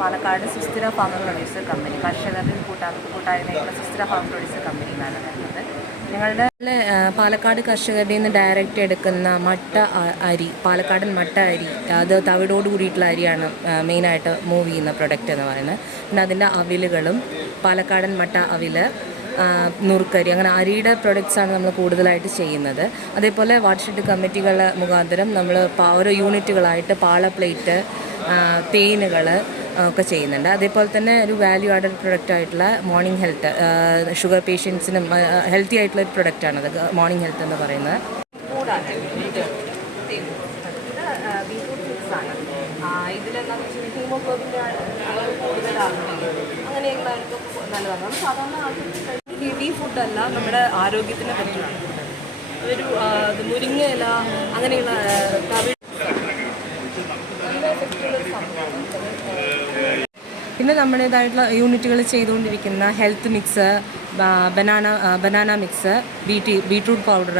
പാലക്കാട് സുസ്ഥിര farmer producer company കർഷകരുടെ കൂട്ടായ്മയുള്ള സുസ്ഥിര ഫാമർ പ്രൊഡ്യൂസർ കമ്പനിയിലാണ് വരുന്നത്. ഞങ്ങളുടെ പാലക്കാട് കർഷകരുടെ നിന്ന് ഡയറക്റ്റ് എടുക്കുന്ന മട്ട അരി, പാലക്കാടൻ മട്ട അരി, അത് തവിടോട് കൂടിയിട്ടുള്ള അരിയാണ് മെയിനായിട്ട് മൂവ് ചെയ്യുന്ന പ്രൊഡക്റ്റ് എന്ന് പറയുന്നത്. പിന്നെ അതിൻ്റെ അവിലുകളും പാലക്കാടൻ മട്ട അവില്, നുറുക്കരി, അങ്ങനെ അരിയുടെ പ്രൊഡക്ട്സാണ് നമ്മൾ കൂടുതലായിട്ട് ചെയ്യുന്നത്. അതേപോലെ വാട്ടർഷെഡ് കമ്മിറ്റികൾ മുഖാന്തരം നമ്മൾ ഓരോ യൂണിറ്റുകളായിട്ട് പാള പ്ലേറ്റ്, തേനുകൾ ഒക്കെ ചെയ്യുന്നുണ്ട്. അതേപോലെ തന്നെ ഒരു വാല്യൂ ആഡഡ് പ്രൊഡക്റ്റ് ആയിട്ടുള്ള മോർണിംഗ് ഹെൽത്ത്, ഷുഗർ പേഷ്യൻസിനും ഹെൽത്തി ആയിട്ടുള്ള ഒരു പ്രൊഡക്റ്റാണത് മോർണിംഗ് ഹെൽത്ത് എന്ന് പറയുന്നത്. കൂടാതെ ബീറ്റ്റൂട്ട് മിക്സാണ്. ഇതിലെന്താണെന്ന് വെച്ചാൽ ഹീമോഗ്ലോബിൻ്റെ അളവ് കൂടുതലാകുകയും അങ്ങനെയുള്ളവർക്ക് നല്ലതാണ്. സാധാരണ ഹെവി ഫുഡല്ല, നമ്മുടെ ആരോഗ്യത്തിന് പറ്റുന്നതാണ്. ഒരു മുരിങ്ങ ഇല അങ്ങനെയുള്ള നല്ല എഫക്റ്റുള്ളൊരു സംഭവമാണ്. പിന്നെ നമ്മുടേതായിട്ടുള്ള യൂണിറ്റുകൾ ചെയ്തുകൊണ്ടിരിക്കുന്ന health mix, banana mix, beetroot powder,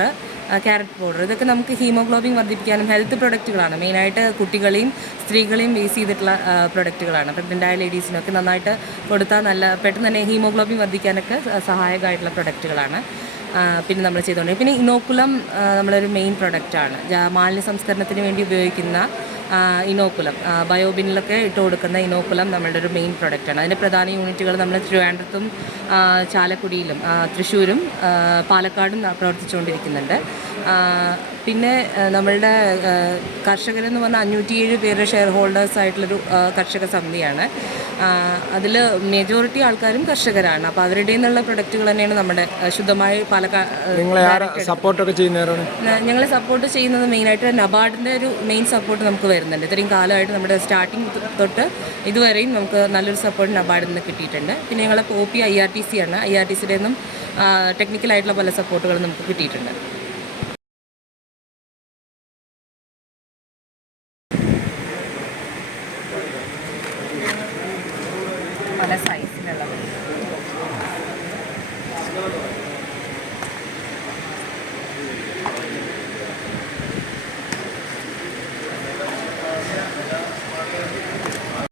carrot powder, ഇതൊക്കെ നമുക്ക് ഹീമോഗ്ലോബിൻ വർദ്ധിപ്പിക്കാനും ഹെൽത്ത് പ്രൊഡക്റ്റുകളാണ്. മെയിനായിട്ട് കുട്ടികളെയും സ്ത്രീകളെയും ബേസ് ചെയ്തിട്ടുള്ള പ്രൊഡക്റ്റുകളാണ്. പ്രഗ്നൻ്റായ ലേഡീസിനൊക്കെ നന്നായിട്ട് കൊടുത്താൽ പെട്ടെന്ന് തന്നെ ഹീമോഗ്ലോബിൻ വർദ്ധിക്കാനൊക്കെ സഹായകമായിട്ടുള്ള പ്രൊഡക്റ്റുകളാണ് പിന്നെ നമ്മൾ ചെയ്തുകൊണ്ടിരിക്കുന്നത്. പിന്നെ ഇനോക്കുലം നമ്മളൊരു മെയിൻ പ്രൊഡക്റ്റാണ്. മാലിന്യ സംസ്കരണത്തിന് വേണ്ടി ഉപയോഗിക്കുന്ന ഇനോക്കുലം, ബയോബിനിലൊക്കെ ഇട്ട് കൊടുക്കുന്ന ഇനോക്കുലം നമ്മളുടെ ഒരു മെയിൻ പ്രൊഡക്റ്റാണ്. അതിൻ്റെ പ്രധാന യൂണിറ്റുകൾ നമ്മൾ ട്രിവാൻഡ്രത്തും ചാലക്കുടിയിലും തൃശ്ശൂരും പാലക്കാടും പ്രവർത്തിച്ചുകൊണ്ടിരിക്കുന്നുണ്ട്. പിന്നെ നമ്മളുടെ കർഷകരെന്ന് പറഞ്ഞാൽ 507 പേരുടെ ഷെയർ ഹോൾഡേഴ്സ് ആയിട്ടുള്ളൊരു കർഷക സമിതിയാണ്. അതിൽ മെജോറിറ്റി ആൾക്കാരും കർഷകരാണ്. അപ്പോൾ അവരുടെ നിന്നുള്ള പ്രൊഡക്റ്റുകൾ തന്നെയാണ് നമ്മുടെ ശുദ്ധമായി സപ്പോർട്ടൊക്കെ ചെയ്യുന്നവരാണ്. ഞങ്ങളെ സപ്പോർട്ട് ചെയ്യുന്നത് മെയിനായിട്ട് നബാർഡിൻ്റെ ഒരു മെയിൻ സപ്പോർട്ട് നമുക്ക് വരുന്നുണ്ട്. ഇത്രയും കാലമായിട്ട് നമ്മുടെ സ്റ്റാർട്ടിങ് തൊട്ട് ഇതുവരെയും നമുക്ക് നല്ലൊരു സപ്പോർട്ട് നബാർഡിൽ നിന്ന് കിട്ടിയിട്ടുണ്ട്. പിന്നെ ഞങ്ങളെ OP IRTC ആണ്. IRTCയുടെ നിന്നും ടെക്നിക്കലായിട്ടുള്ള പല സപ്പോർട്ടുകളും നമുക്ക് കിട്ടിയിട്ടുണ്ട്. പല